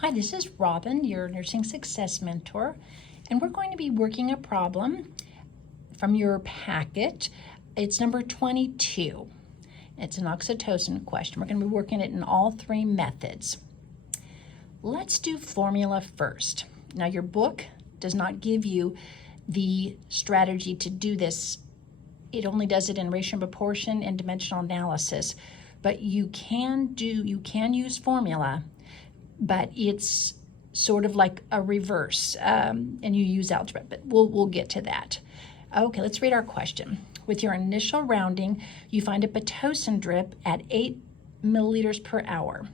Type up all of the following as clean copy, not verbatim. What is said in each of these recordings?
Hi, this is Robin, your Nursing Success Mentor, and we're going to be working a problem from your packet. It's number 22. It's an oxytocin question. We're going to be working it in all three methods. Let's do formula first. Now, your book does not give you the strategy to do this. It only does it in ratio and proportion and dimensional analysis, but you can use formula, but it's sort of like a reverse, and you use algebra, but we'll get to that. Okay, let's read our question. With your initial rounding, you find a Pitocin drip at 8 milliliters per hour.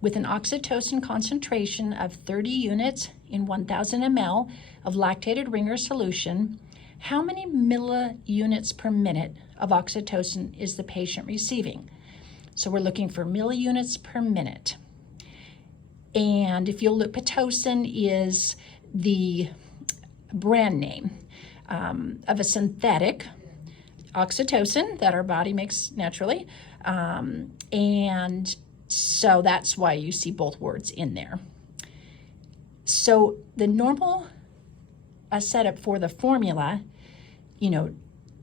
With an oxytocin concentration of 30 units in 1,000 ml of lactated Ringer solution, how many milliunits per minute of oxytocin is the patient receiving? So we're looking for milliunits per minute. And if you'll look, Pitocin is the brand name of a synthetic oxytocin that our body makes naturally. And so that's why you see both words in there. So the normal setup for the formula,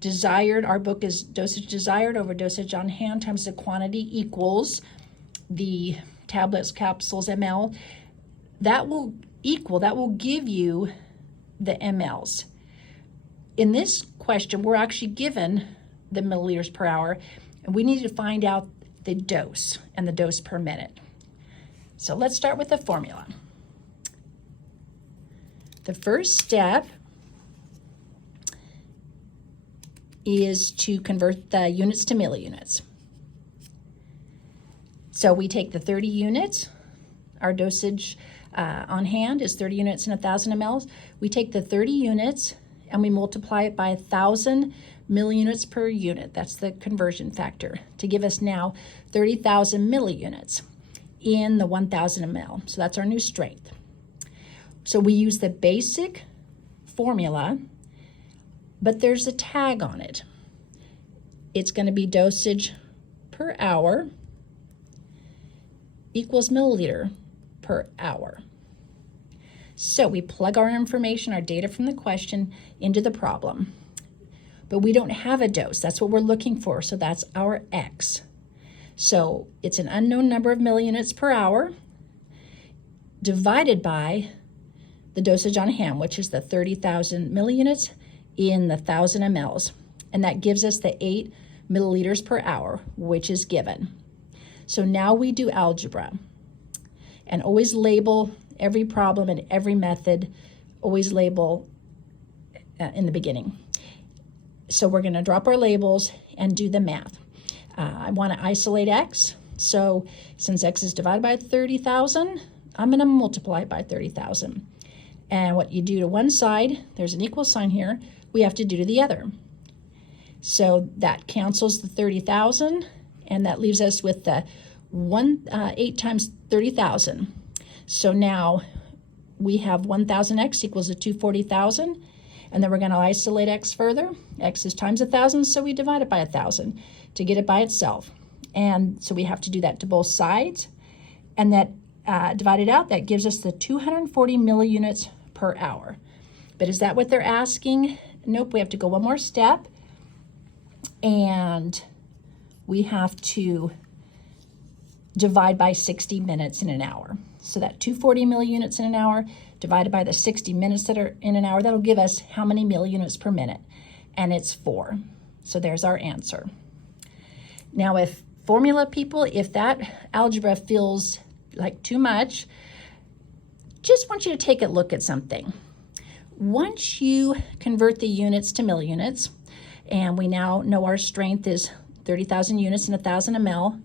desired, our book is dosage desired over dosage on hand times the quantity equals the tablets, capsules, ml. That will give you the mLs. In this question, we're actually given the milliliters per hour, and we need to find out the dose and the dose per minute. So let's start with the formula. The first step is to convert the units to milliunits. So we take the 30 units, our dosage on hand is 30 units in 1,000 mLs. We take the 30 units and we multiply it by 1,000 millunits per unit. That's the conversion factor to give us now 30,000 milliunits in the 1,000 ml. So that's our new strength. So we use the basic formula, but there's a tag on it. It's going to be dosage per hour equals milliliter per hour. So we plug our information, our data from the question, into the problem. But we don't have a dose. That's what we're looking for. So that's our X. So it's an unknown number of milliunits per hour divided by the dosage on hand, which is the 30,000 milliunits in the 1,000 mLs. And that gives us the 8 milliliters per hour, which is given. So now we do algebra, and always label every problem and every method, always label in the beginning. So we're going to drop our labels and do the math. I want to isolate X. So since X is divided by 30,000, I'm going to multiply it by 30,000. And what you do to one side, there's an equal sign here, we have to do to the other. So that cancels the 30,000, and that leaves us with the 8 times 30,000. So now we have 1,000x equals a 240,000, and then we're going to isolate x further. X is times 1,000, so we divide it by 1,000 to get it by itself. And so we have to do that to both sides, and that divided out, that gives us the 240 milliunits per hour. But is that what they're asking? Nope, we have to go one more step, and we have to divide by 60 minutes in an hour. So that 240 milliunits in an hour divided by the 60 minutes that are in an hour, that'll give us how many milliunits per minute? And it's 4. So there's our answer. Now, if formula people, if that algebra feels like too much, just want you to take a look at something. Once you convert the units to milliunits, and we now know our strength is 30,000 units in 1,000 ml,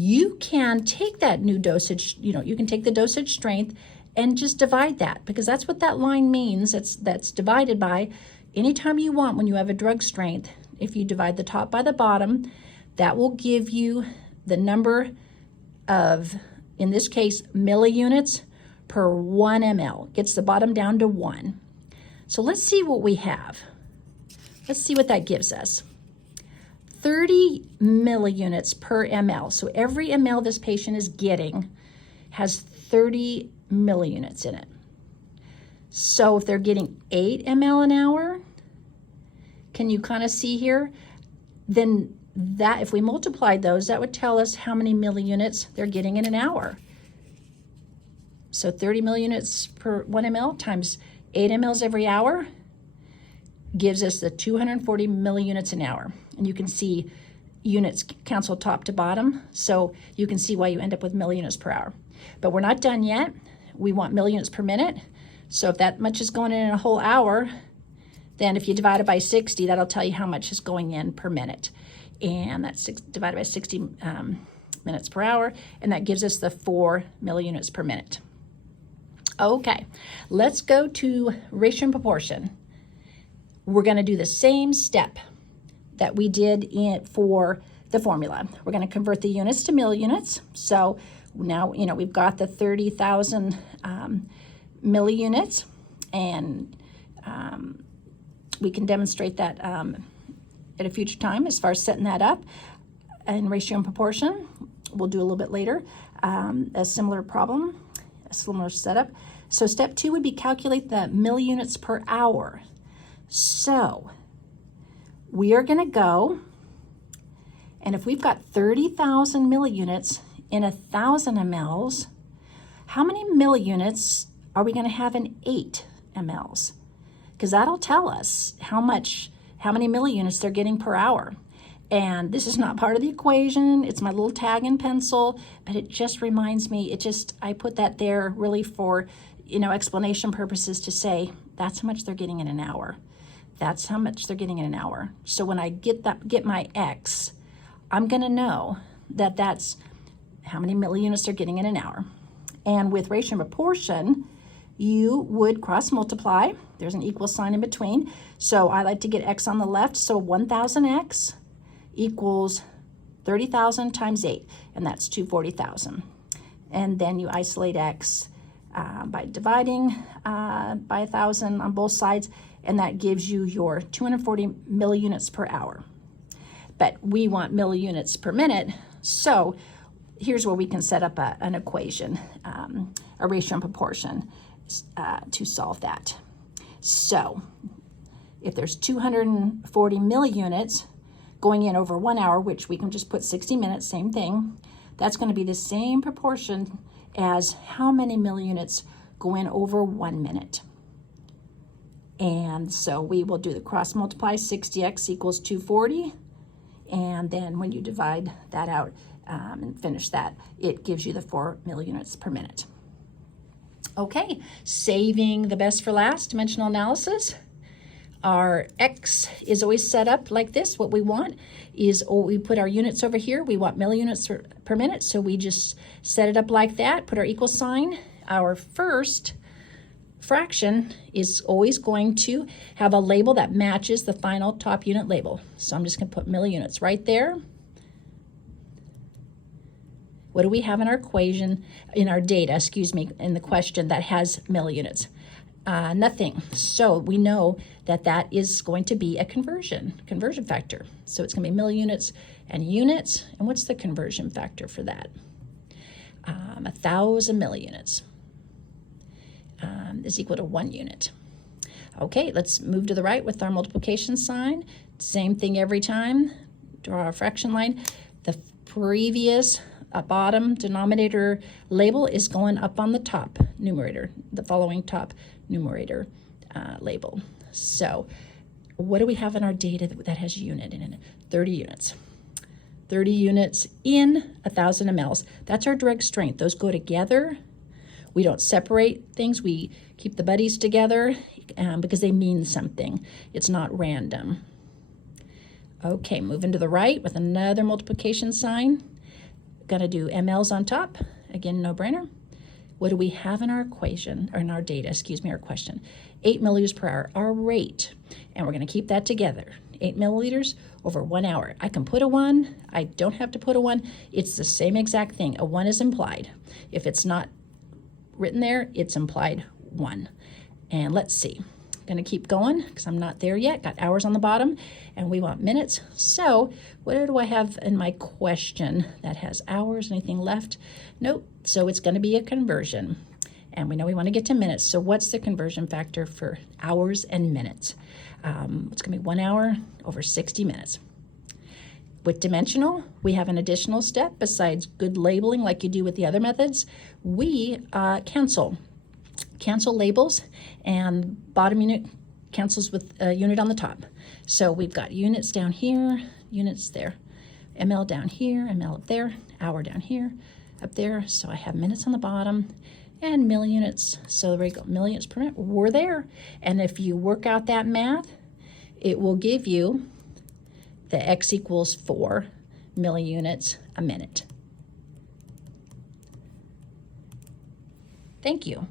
you can take that new dosage, you can take the dosage strength and just divide that, because that's what that line means. That's divided by, anytime you want, when you have a drug strength, if you divide the top by the bottom, that will give you the number of, in this case, milliunits per 1 ml. Gets the bottom down to 1. So let's see what we have. Let's see what that gives us. 30 milliunits per ml. So every ml this patient is getting has 30 milliunits in it. So if they're getting 8 ml an hour, can you kind of see here? Then that, if we multiplied those, that would tell us how many milliunits they're getting in an hour. So 30 milliunits per 1 ml times 8 mLs every hour gives us the 240 milliunits an hour. And you can see units cancel top to bottom, so you can see why you end up with milliunits per hour. But we're not done yet. We want milliunits per minute. So if that much is going in a whole hour, then if you divide it by 60, that'll tell you how much is going in per minute. And that's divided by 60 minutes per hour, and that gives us the 4 milliunits per minute. Okay, let's go to ratio and proportion. We're going to do the same step that we did for the formula. We're going to convert the units to milliunits. So now, we've got the 30,000 milliunits, and we can demonstrate that at a future time as far as setting that up in ratio and proportion. We'll do a little bit later a similar problem, a similar setup. So step 2 would be calculate the milliunits per hour. So we are going to go, and if we've got 30,000 milliunits in 1,000 mLs, how many milliunits are we going to have in 8 mLs? Because that'll tell us how many milliunits they're getting per hour. And this is not part of the equation. It's my little tag in pencil, but it just reminds me, I put that there really for, explanation purposes to say that's how much they're getting in an hour. That's how much they're getting in an hour. So when I get my X, I'm gonna know that that's how many milliunits they're getting in an hour. And with ratio and proportion, you would cross multiply. There's an equal sign in between. So I like to get X on the left. So 1,000X equals 30,000 times 8, and that's 240,000. And then you isolate X by dividing by 1,000 on both sides, and that gives you your 240 milliunits per hour. But we want milliunits per minute, so here's where we can set up an equation, a ratio and proportion to solve that. So if there's 240 milliunits going in over 1 hour, which we can just put 60 minutes, same thing, that's going to be the same proportion as how many milliunits go in over 1 minute. And so we will do the cross multiply. 60x equals 240, and then when you divide that out and finish that, it gives you the 4 milliunits per minute. Okay, saving the best for last, dimensional analysis. Our X is always set up like this. What we want is, we put our units over here. We want milliunits per minute, so we just set it up like that, put our equal sign. Our first fraction is always going to have a label that matches the final top unit label. So I'm just going to put milliunits right there. What do we have in our equation, in our data, in the question that has milliunits? Nothing. So we know that that is going to be a conversion factor. So it's going to be milliunits and units. And what's the conversion factor for that? 1,000 milliunits is equal to 1 unit. Okay, let's move to the right with our multiplication sign. Same thing every time. Draw a fraction line. The previous bottom denominator label is going up on the top numerator, the following top numerator label. So what do we have in our data that has unit in it? 30 units. 30 units in 1,000 mLs. That's our direct strength. Those go together. We don't separate things. We keep the buddies together because they mean something. It's not random. Okay, moving to the right with another multiplication sign. Gonna do mLs on top. Again, no brainer. What do we have in our equation, or in our data, our question? 8 milliliters per hour, our rate. And we're gonna keep that together. 8 milliliters over 1 hour. I can put a 1, I don't have to put a 1. It's the same exact thing. A 1 is implied. If it's not written there, it's implied 1. And let's see. going to keep going because I'm not there yet. Got hours on the bottom, and we want minutes. So what do I have in my question that has hours? Anything left? Nope. So it's going to be a conversion. And we know we want to get to minutes. So what's the conversion factor for hours and minutes? It's going to be 1 hour over 60 minutes. With dimensional, we have an additional step besides good labeling like you do with the other methods. We cancel labels, and bottom unit cancels with a unit on the top. So we've got units down here, units there, ml down here, ml up there, hour down here, up there. So I have minutes on the bottom and millunits. So there we go, millunits per minute. We're there. And if you work out that math, it will give you the x equals 4 milliunits a minute. Thank you.